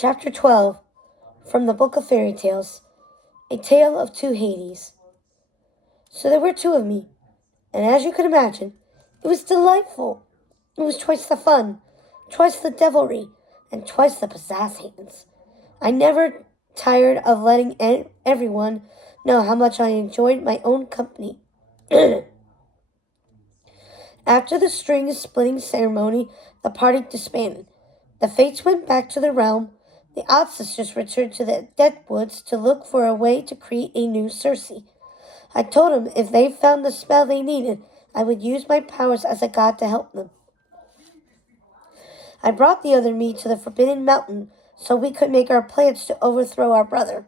Chapter 12 from the Book of Fairy Tales, A Tale of Two Hades. So there were two of me, and as you could imagine, it was delightful. It was twice the fun, twice the devilry, and twice the pizzazz hands. I never tired of letting everyone know how much I enjoyed my own company. After the string splitting ceremony, the party disbanded. The Fates went back to their realm. The Odd Sisters returned to the Deadwoods to look for a way to create a new Circe. I told them if they found the spell they needed, I would use my powers as a god to help them. I brought the other me to the Forbidden Mountain so we could make our plans to overthrow our brother.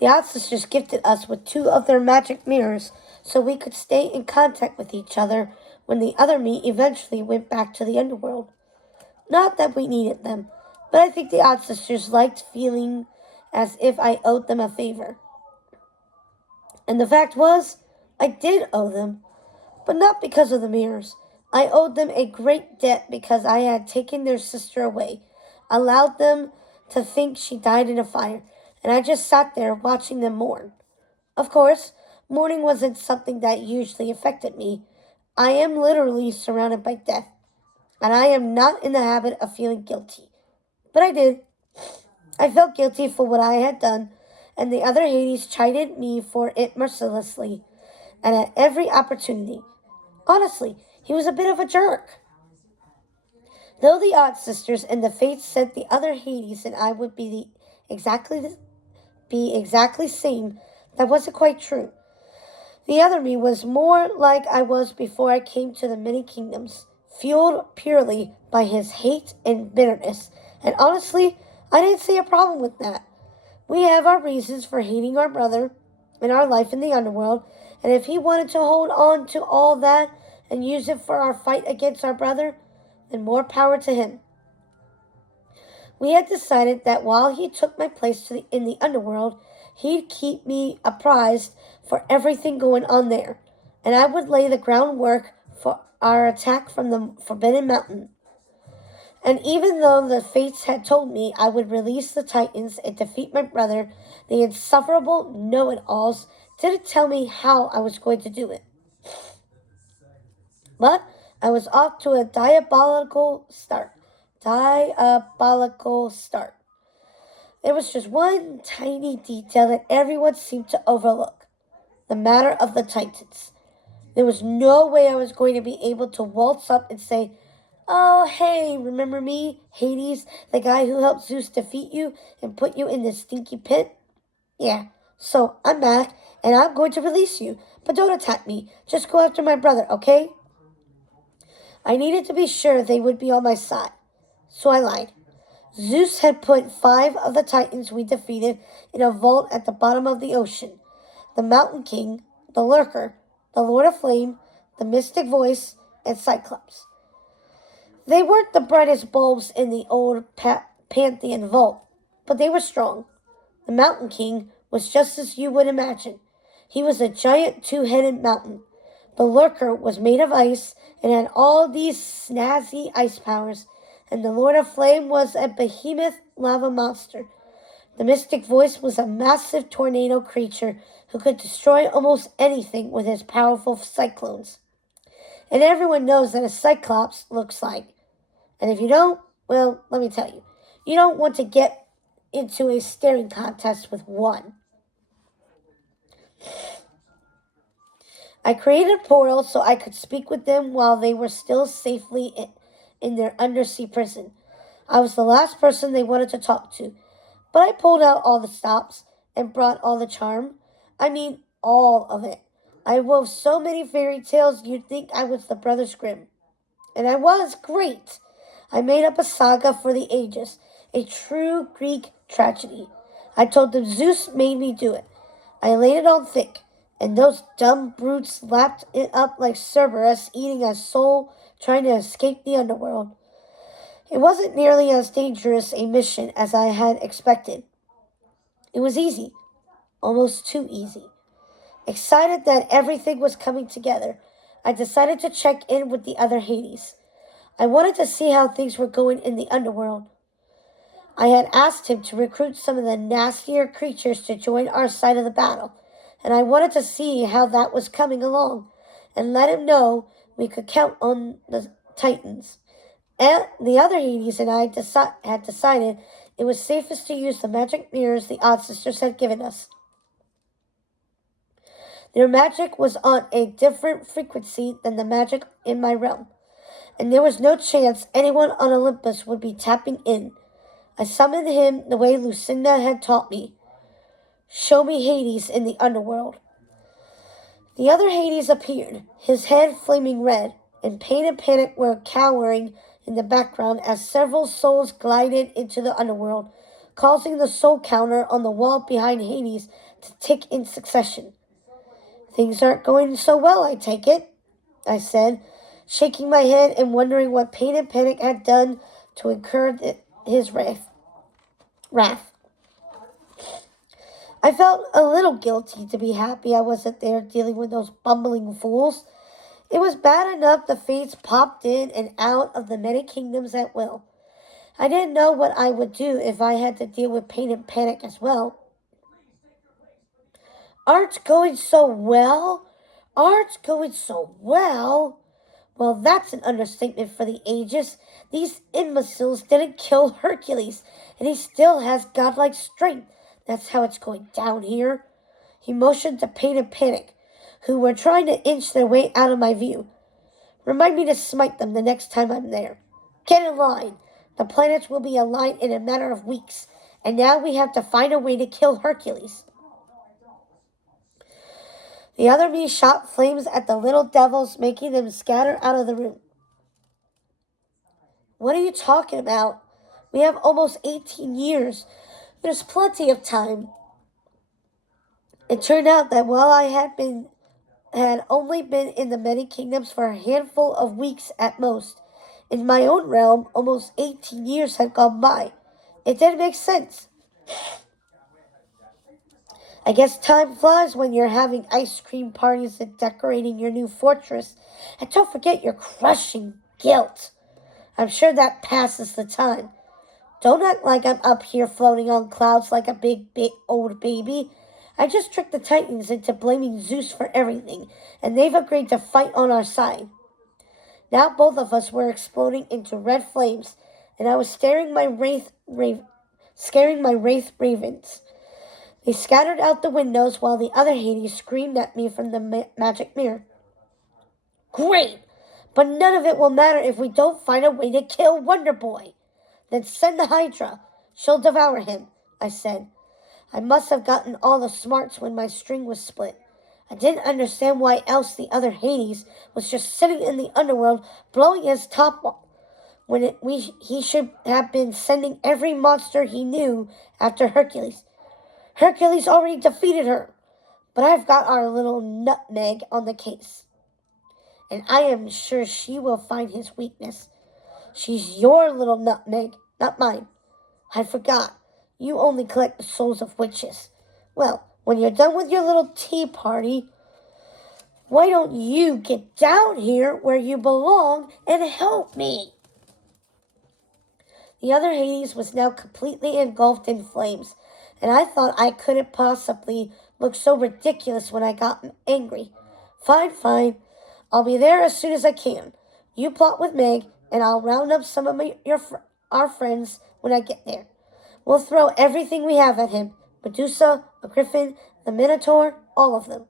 The Odd Sisters gifted us with 2 of their magic mirrors so we could stay in contact with each other when the other me eventually went back to the underworld. Not that we needed them, but I think the Odd Sisters liked feeling as if I owed them a favor. And the fact was, I did owe them, but not because of the mirrors. I owed them a great debt because I had taken their sister away, allowed them to think she died in a fire, and I just sat there watching them mourn. Of course, mourning wasn't something that usually affected me. I am literally surrounded by death, and I am not in the habit of feeling guilty. But I did. I felt guilty for what I had done, and the other Hades chided me for it mercilessly, and at every opportunity. Honestly, he was a bit of a jerk. Though the Odd Sisters and the Fates said the other Hades and I would be exactly same, that wasn't quite true. The other me was more like I was before I came to the many kingdoms, fueled purely by his hate and bitterness, and honestly, I didn't see a problem with that. We have our reasons for hating our brother and our life in the underworld, and if he wanted to hold on to all that and use it for our fight against our brother, then more power to him. We had decided that while he took my place in the underworld, he'd keep me apprised for everything going on there, and I would lay the groundwork for our attack from the Forbidden Mountain. And even though the Fates had told me I would release the Titans and defeat my brother, the insufferable know-it-alls didn't tell me how I was going to do it. But I was off to a diabolical start. There was just one tiny detail that everyone seemed to overlook. The matter of the Titans. There was no way I was going to be able to waltz up and say, "Oh, hey, remember me, Hades, the guy who helped Zeus defeat you and put you in this stinky pit? Yeah, so I'm back, and I'm going to release you. But don't attack me. Just go after my brother, okay?" I needed to be sure they would be on my side, so I lied. Zeus had put 5 of the Titans we defeated in a vault at the bottom of the ocean. The Mountain King, the Lurker, the Lord of Flame, the Mystic Voice, and Cyclops. They weren't the brightest bulbs in the old Pantheon vault, but they were strong. The Mountain King was just as you would imagine. He was a giant 2-headed mountain. The Lurker was made of ice and had all these snazzy ice powers, and the Lord of Flame was a behemoth lava monster. The Mystic Voice was a massive tornado creature who could destroy almost anything with his powerful cyclones. And everyone knows that a Cyclops looks like. And if you don't, well, let me tell you, you don't want to get into a staring contest with one. I created a portal so I could speak with them while they were still safely in their undersea prison. I was the last person they wanted to talk to, but I pulled out all the stops and brought all the charm. I mean, all of it. I wove so many fairy tales you'd think I was the Brothers Grimm. And I was great. I made up a saga for the ages, a true Greek tragedy. I told them Zeus made me do it. I laid it on thick, and those dumb brutes lapped it up like Cerberus eating a soul trying to escape the underworld. It wasn't nearly as dangerous a mission as I had expected. It was easy, almost too easy. Excited that everything was coming together, I decided to check in with the other Hades. I wanted to see how things were going in the underworld. I had asked him to recruit some of the nastier creatures to join our side of the battle, and I wanted to see how that was coming along, and let him know we could count on the Titans. And the other Hades and I had decided it was safest to use the magic mirrors the Odd Sisters had given us. Their magic was on a different frequency than the magic in my realm, and there was no chance anyone on Olympus would be tapping in. I summoned him the way Lucinda had taught me. Show me Hades in the underworld. The other Hades appeared, his head flaming red, and Pain and Panic were cowering in the background as several souls glided into the underworld, causing the soul counter on the wall behind Hades to tick in succession. Things aren't going so well, I take it, I said, shaking my head and wondering what Pain and Panic had done to incur his wrath. I felt a little guilty to be happy I wasn't there dealing with those bumbling fools. It was bad enough the Fates popped in and out of the many kingdoms at will. I didn't know what I would do if I had to deal with Pain and Panic as well. Art's going so well? Art's going so well? Well, that's an understatement for the ages. These imbeciles didn't kill Hercules, and he still has godlike strength. That's how it's going down here. He motioned to Pain and Panic, who were trying to inch their way out of my view. Remind me to smite them the next time I'm there. Get in line. The planets will be aligned in a matter of weeks, and now we have to find a way to kill Hercules. The other me shot flames at the little devils, making them scatter out of the room. What are you talking about? We have almost 18 years. There's plenty of time. It turned out that while I had only been in the many kingdoms for a handful of weeks at most, in my own realm, almost 18 years had gone by. It didn't make sense. I guess time flies when you're having ice cream parties and decorating your new fortress. And don't forget your crushing guilt. I'm sure that passes the time. Don't act like I'm up here floating on clouds like a big old baby. I just tricked the Titans into blaming Zeus for everything, and they've agreed to fight on our side. Now both of us were exploding into red flames, and I was scaring my wraith ravens. They scattered out the windows while the other Hades screamed at me from the magic mirror. Great! But none of it will matter if we don't find a way to kill Wonder Boy. Then send the Hydra. She'll devour him, I said. I must have gotten all the smarts when my string was split. I didn't understand why else the other Hades was just sitting in the underworld blowing his top off when he should have been sending every monster he knew after Hercules. Hercules already defeated her, but I've got our little nutmeg on the case, and I am sure she will find his weakness. She's your little nutmeg, not mine. I forgot. You only collect the souls of witches. Well, when you're done with your little tea party, why don't you get down here where you belong and help me? The other Hades was now completely engulfed in flames, and I thought I couldn't possibly look so ridiculous when I got angry. Fine. I'll be there as soon as I can. You plot with Meg, and I'll round up some of our friends when I get there. We'll throw everything we have at him. Medusa, a griffin, the Minotaur, all of them.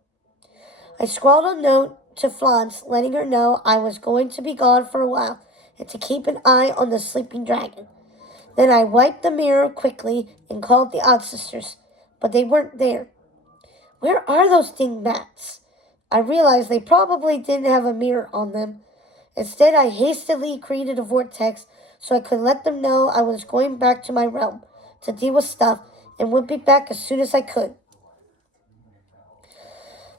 I scrawled a note to Florence, letting her know I was going to be gone for a while, and to keep an eye on the sleeping dragon. Then I wiped the mirror quickly and called the Odd Sisters, but they weren't there. Where are those dingbats? I realized they probably didn't have a mirror on them. Instead, I hastily created a vortex so I could let them know I was going back to my realm to deal with stuff and would be back as soon as I could.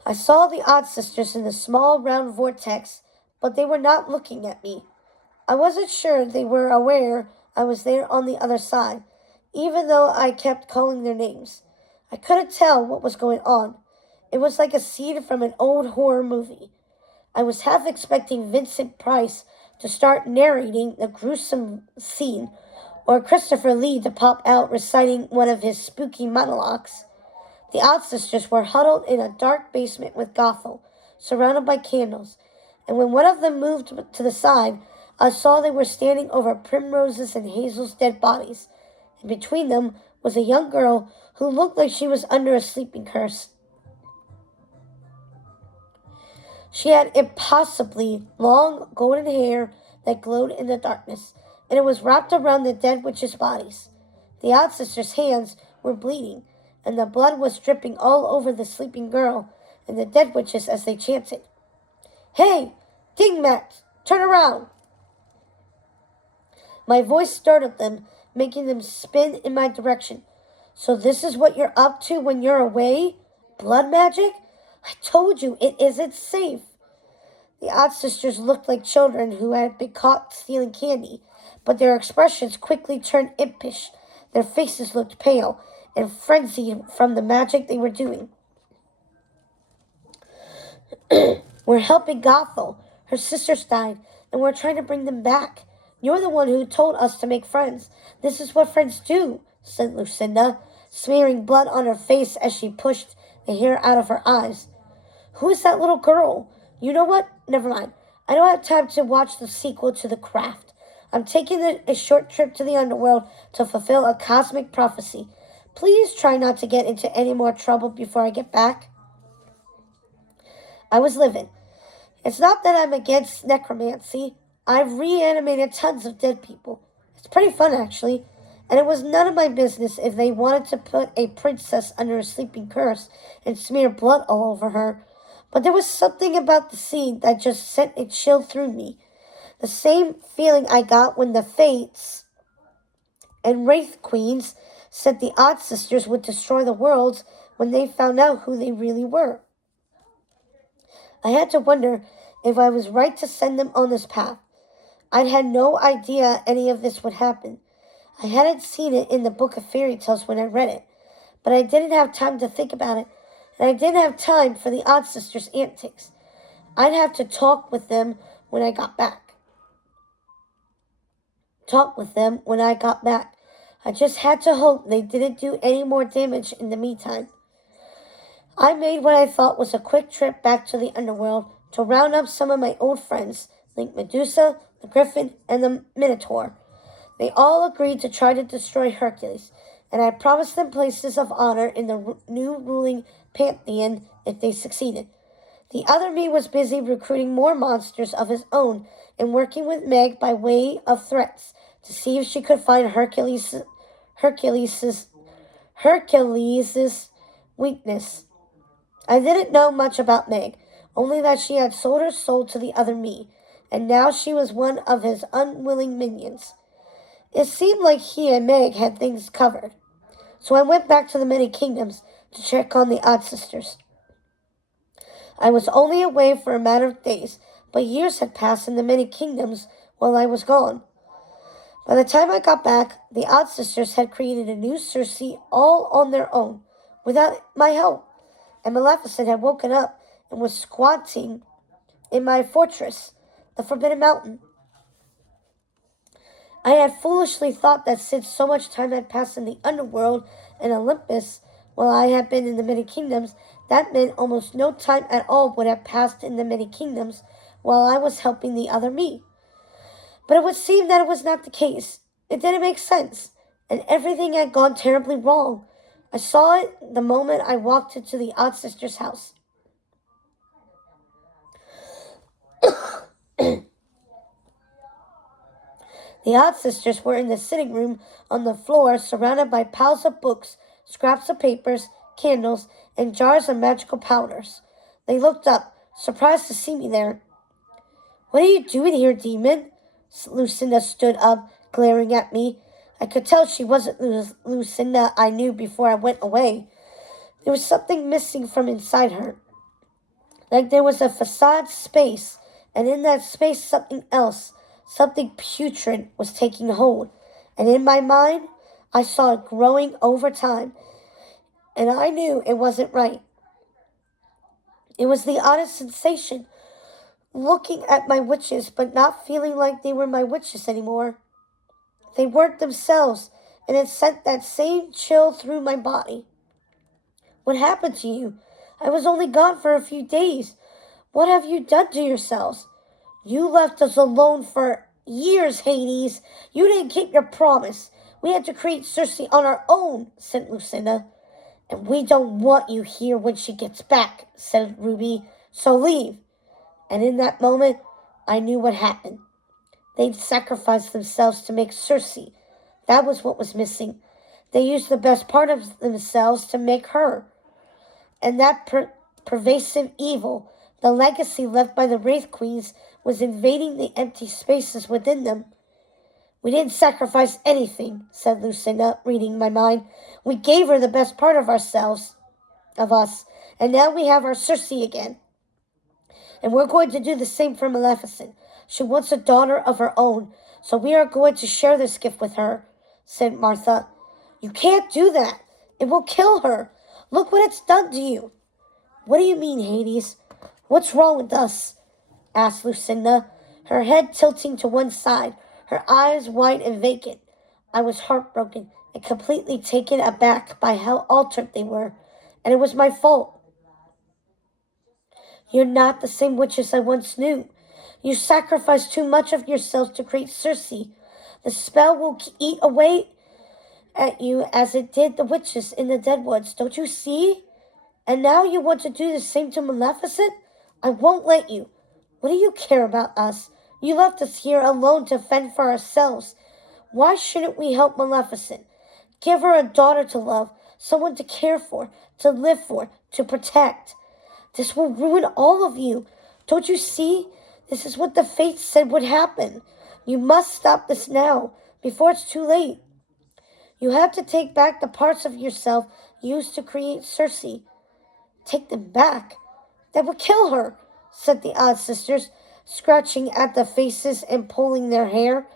I saw the Odd Sisters in the small round vortex, but they were not looking at me. I wasn't sure they were aware I was there on the other side, even though I kept calling their names. I couldn't tell what was going on. It was like a scene from an old horror movie. I was half expecting Vincent Price to start narrating the gruesome scene, or Christopher Lee to pop out reciting one of his spooky monologues. The Odd Sisters were huddled in a dark basement with Gothel, surrounded by candles, and when one of them moved to the side, I saw they were standing over Primrose's and Hazel's dead bodies, and between them was a young girl who looked like she was under a sleeping curse. She had impossibly long golden hair that glowed in the darkness, and it was wrapped around the dead witches' bodies. The Odd Sisters' hands were bleeding, and the blood was dripping all over the sleeping girl and the dead witches as they chanted, "Hey, Dingmat, turn around!" My voice startled them, making them spin in my direction. "So this is what you're up to when you're away? Blood magic? I told you it isn't safe." The Odd Sisters looked like children who had been caught stealing candy, but their expressions quickly turned impish. Their faces looked pale and frenzied from the magic they were doing. "We're helping Gothel. Her sisters died, and we're trying to bring them back. You're the one who told us to make friends. This is what friends do," said Lucinda, smearing blood on her face as she pushed the hair out of her eyes. "Who is that little girl? You know what? Never mind. I don't have time to watch the sequel to The Craft. I'm taking a short trip to the underworld to fulfill a cosmic prophecy. Please try not to get into any more trouble before I get back." I was livid. It's not that I'm against necromancy. I've reanimated tons of dead people. It's pretty fun, actually. And it was none of my business if they wanted to put a princess under a sleeping curse and smear blood all over her. But there was something about the scene that just sent a chill through me. The same feeling I got when the Fates and Wraith Queens said the Odd Sisters would destroy the worlds when they found out who they really were. I had to wonder if I was right to send them on this path. I'd had no idea any of this would happen. I hadn't seen it in the book of fairy tales when I read it, but I didn't have time to think about it, and I didn't have time for the Odd Sisters' antics. I'd have to talk with them when I got back. I just had to hope they didn't do any more damage in the meantime. I made what I thought was a quick trip back to the underworld to round up some of my old friends, like Medusa, the Griffin, and the Minotaur. They all agreed to try to destroy Hercules, and I promised them places of honor in the new ruling pantheon if they succeeded. The other me was busy recruiting more monsters of his own and working with Meg by way of threats to see if she could find Hercules' weakness. I didn't know much about Meg, only that she had sold her soul to the other me, and now she was one of his unwilling minions. It seemed like he and Meg had things covered, so I went back to the many kingdoms to check on the Odd Sisters. I was only away for a matter of days, but years had passed in the many kingdoms while I was gone. By the time I got back, the Odd Sisters had created a new Circe all on their own, without my help, and Maleficent had woken up and was squatting in my fortress, the Forbidden Mountain. I had foolishly thought that since so much time had passed in the underworld and Olympus while I had been in the many kingdoms, that meant almost no time at all would have passed in the many kingdoms while I was helping the other me. But it would seem that it was not the case. It didn't make sense, and everything had gone terribly wrong. I saw it the moment I walked into the Odd Sisters' house. The Odd Sisters were in the sitting room on the floor, surrounded by piles of books, scraps of papers, candles, and jars of magical powders. They looked up, surprised to see me there. "What are you doing here, demon?" Lucinda stood up, glaring at me. I could tell she wasn't Lucinda I knew before I went away. There was something missing from inside her. Like there was a facade space, and in that space something else, something putrid, was taking hold. And in my mind, I saw it growing over time, and I knew it wasn't right. It was the oddest sensation, looking at my witches, but not feeling like they were my witches anymore. They weren't themselves, and it sent that same chill through my body. What happened to you? I was only gone for a few days. What have you done to yourselves? You left us alone for years, Hades. You didn't keep your promise. We had to create Circe on our own, said Lucinda. And we don't want you here when she gets back, said Ruby. So leave. And in that moment, I knew what happened. They'd sacrificed themselves to make Circe. That was what was missing. They used the best part of themselves to make her. And that pervasive evil, the legacy left by the Wraith Queens, was invading the empty spaces within them. We didn't sacrifice anything, said Lucinda, reading my mind. We gave her the best part of ourselves, of us, and now we have our Circe again. And we're going to do the same for Maleficent. She wants a daughter of her own, so we are going to share this gift with her, said Martha. You can't do that. It will kill her. Look what it's done to you. What do you mean, Hades? What's wrong with us? Asked Lucinda, her head tilting to one side, her eyes wide and vacant. I was heartbroken and completely taken aback by how altered they were, and it was my fault. You're not the same witches I once knew. You sacrificed too much of yourselves to create Circe. The spell will eat away at you as it did the witches in the Deadwoods. Don't you see? And now you want to do the same to Maleficent? I won't let you. What do you care about us? You left us here alone to fend for ourselves. Why shouldn't we help Maleficent? Give her a daughter to love, someone to care for, to live for, to protect. This will ruin all of you. Don't you see? This is what the fates said would happen. You must stop this now, before it's too late. You have to take back the parts of yourself used to create Circe. Take them back? That would kill her, said the odd sisters, scratching at the faces and pulling their hair.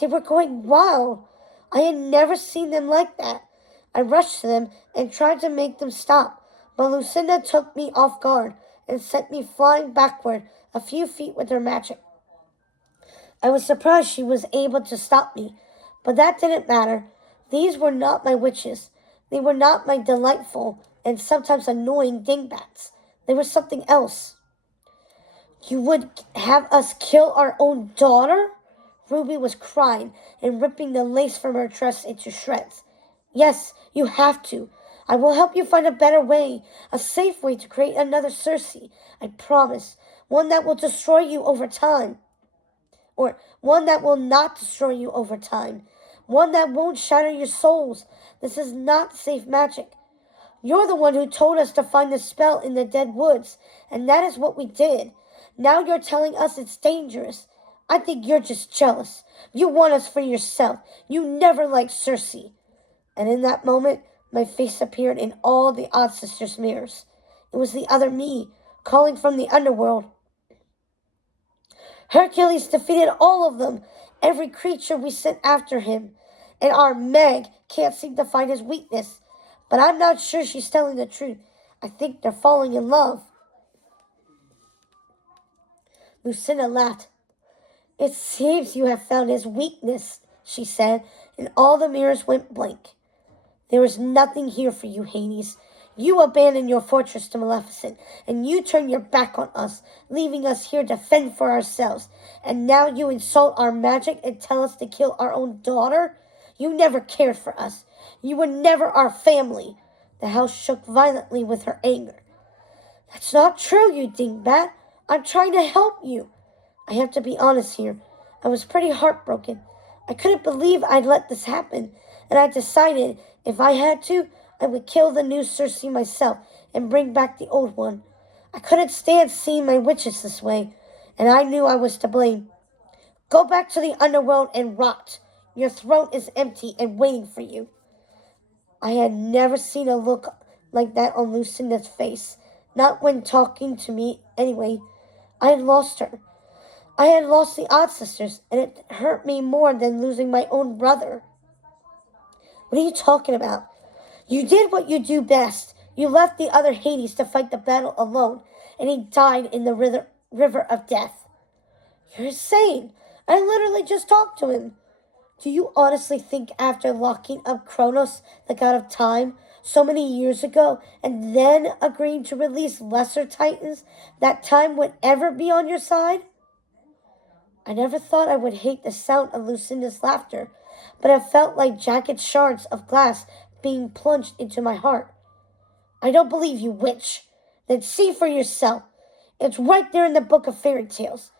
They were going wild. I had never seen them like that. I rushed to them and tried to make them stop, but Lucinda took me off guard and sent me flying backward a few feet with her magic. I was surprised she was able to stop me, but that didn't matter. These were not my witches. They were not my delightful and sometimes annoying dingbats. They were something else. You would have us kill our own daughter? Ruby was crying and ripping the lace from her dress into shreds. Yes, you have to. I will help you find a better way, a safe way to create another Circe. I promise. One that will destroy you over time. Or one that will not destroy you over time. One that won't shatter your souls. This is not safe magic. You're the one who told us to find the spell in the dead woods, and that is what we did. Now you're telling us it's dangerous. I think you're just jealous. You want us for yourself. You never liked Circe. And in that moment, my face appeared in all the odd sisters' mirrors. It was the other me, calling from the underworld. Hercules defeated all of them, every creature we sent after him. And our Meg can't seem to find his weakness. But I'm not sure she's telling the truth. I think they're falling in love. Lucinda laughed. It seems you have found his weakness, she said, and all the mirrors went blank. There is nothing here for you, Hades. You abandoned your fortress to Maleficent, and you turned your back on us, leaving us here to fend for ourselves. And now you insult our magic and tell us to kill our own daughter? You never cared for us. You were never our family. The house shook violently with her anger. That's not true, you dingbat. I'm trying to help you. I have to be honest here. I was pretty heartbroken. I couldn't believe I'd let this happen, and I decided if I had to, I would kill the new Circe myself and bring back the old one. I couldn't stand seeing my witches this way, and I knew I was to blame. Go back to the underworld and rot. Your throne is empty and waiting for you. I had never seen a look like that on Lucinda's face, not when talking to me anyway. I had lost her. I had lost the odd sisters, and it hurt me more than losing my own brother. What are you talking about? You did what you do best. You left the other Hades to fight the battle alone, and he died in the river of death. You're insane. I literally just talked to him. Do you honestly think after locking up Kronos, the god of time, so many years ago, and then agreeing to release lesser titans, that time would ever be on your side? I never thought I would hate the sound of Lucinda's laughter, but it felt like jagged shards of glass being plunged into my heart. I don't believe you, witch. Then see for yourself. It's right there in the book of fairy tales.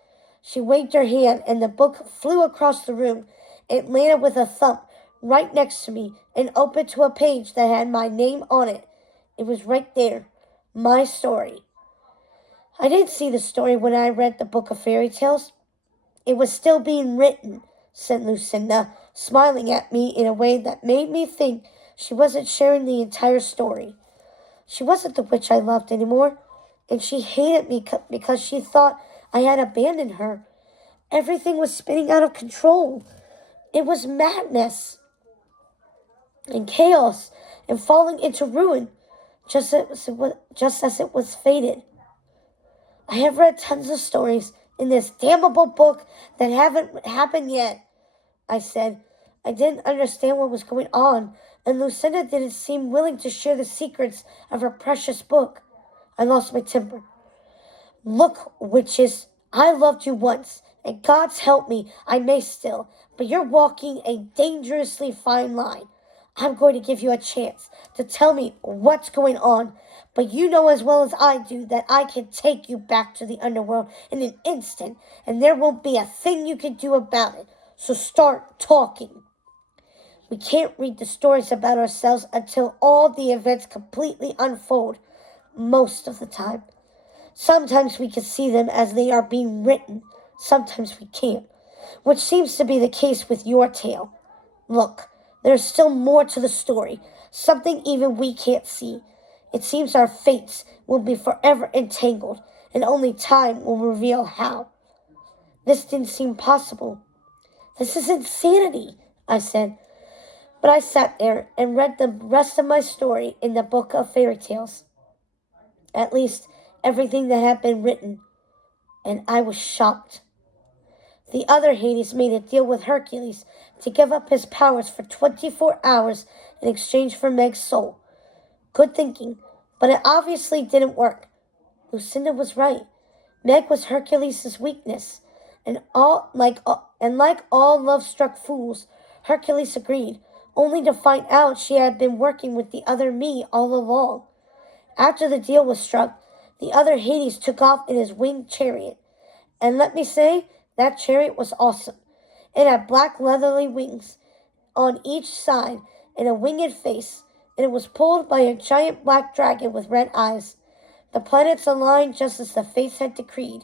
She waved her hand, and the book flew across the room. It landed with a thump right next to me and opened to a page that had my name on it. It was right there. My story. I didn't see the story when I read the book of fairy tales. It was still being written, said Lucinda, smiling at me in a way that made me think she wasn't sharing the entire story. She wasn't the witch I loved anymore, and she hated me because she thought I had abandoned her. Everything was spinning out of control. It was madness and chaos and falling into ruin, just as it was fated. I have read tons of stories in this damnable book that haven't happened yet, I said. I didn't understand what was going on, and Lucinda didn't seem willing to share the secrets of her precious book. I lost my temper. Look, witches, I loved you once, and God's help me, I may still, but you're walking a dangerously fine line. I'm going to give you a chance to tell me what's going on, but you know as well as I do that I can take you back to the underworld in an instant, and there won't be a thing you can do about it. So start talking. We can't read the stories about ourselves until all the events completely unfold, most of the time. Sometimes we can see them as they are being written, sometimes we can't, which seems to be the case with your tale. Look, there's still more to the story, something even we can't see. It seems our fates will be forever entangled, and only time will reveal how. This didn't seem possible. This is insanity, I said. But I sat there and read the rest of my story in the book of fairy tales. At least everything that had been written, and I was shocked. The other Hades made a deal with Hercules to give up his powers for 24 hours in exchange for Meg's soul. Good thinking, but it obviously didn't work. Lucinda was right. Meg was Hercules' weakness, and like all love-struck fools, Hercules agreed, only to find out she had been working with the other me all along. After the deal was struck, the other Hades took off in his winged chariot. And let me say, that chariot was awesome. It had black leathery wings on each side and a winged face, and it was pulled by a giant black dragon with red eyes. The planets aligned just as the fates had decreed,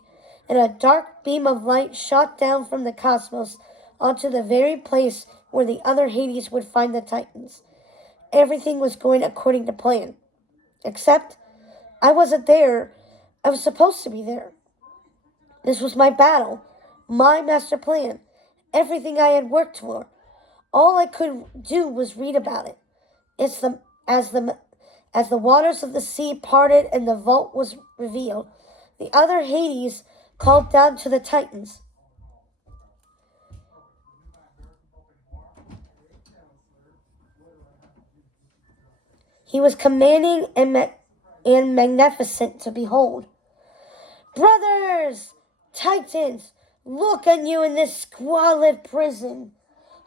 and a dark beam of light shot down from the cosmos onto the very place where the other Hades would find the Titans. Everything was going according to plan. Except, I wasn't there. I was supposed to be there. This was my battle, my master plan, everything I had worked for. All I could do was read about it. As the waters of the sea parted and the vault was revealed, the other Hades called down to the Titans. He was commanding and magnificent to behold. Brothers, Titans, look at you in this squalid prison.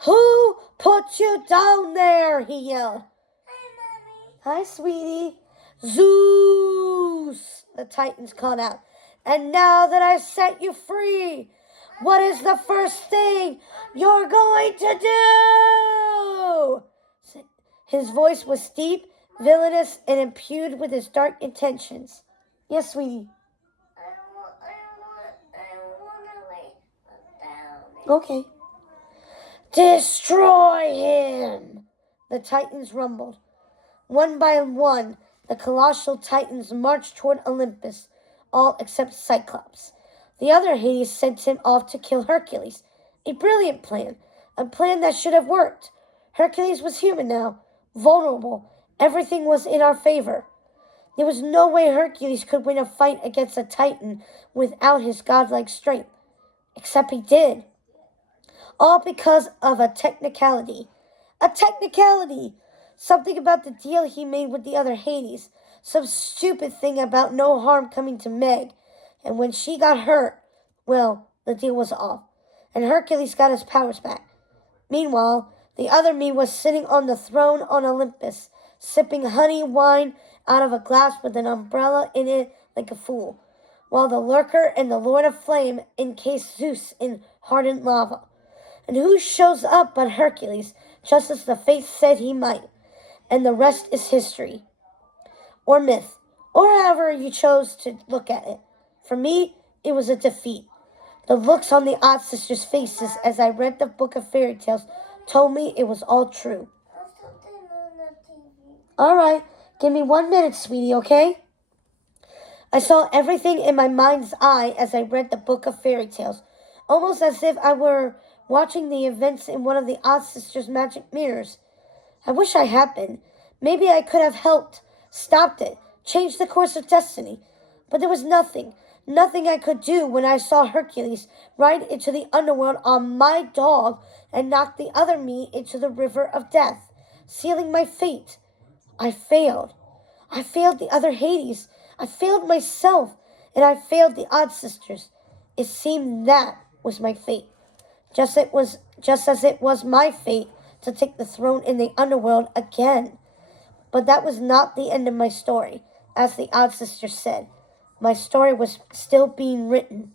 Who put you down there? He yelled. Hi, sweetie. Zeus, the Titans called out. And now that I've set you free, what is the first thing you're going to do? His voice was deep, villainous, and imbued with his dark intentions. Yes, sweetie. Okay. Destroy him! The Titans rumbled. One by one, the colossal Titans marched toward Olympus, all except Cyclops. The other Hades sent him off to kill Hercules. A brilliant plan. A plan that should have worked. Hercules was human now, vulnerable. Everything was in our favor. There was no way Hercules could win a fight against a Titan without his godlike strength. Except he did. All because of a technicality. A technicality! Something about the deal he made with the other Hades. Some stupid thing about no harm coming to Meg. And when she got hurt, well, the deal was off. And Hercules got his powers back. Meanwhile, the other me was sitting on the throne on Olympus, sipping honey wine out of a glass with an umbrella in it like a fool, while the lurker and the Lord of Flame encased Zeus in hardened lava. And who shows up but Hercules, just as the fates said he might? And the rest is history, or myth, or however you chose to look at it. For me, it was a defeat. The looks on the odd sisters' faces as I read the book of fairy tales told me it was all true. All right, give me 1 minute, sweetie, okay? I saw everything in my mind's eye as I read the book of fairy tales, almost as if I were watching the events in one of the odd sisters' magic mirrors. I wish I had been. Maybe I could have helped, stopped it, changed the course of destiny. But there was nothing I could do when I saw Hercules ride into the underworld on my dog and knock the other me into the river of death, sealing my fate. I failed. I failed the other Hades. I failed myself, and I failed the odd sisters. It seemed that was my fate. Just as it was my fate to take the throne in the underworld again. But that was not the end of my story, as the odd sister said. My story was still being written.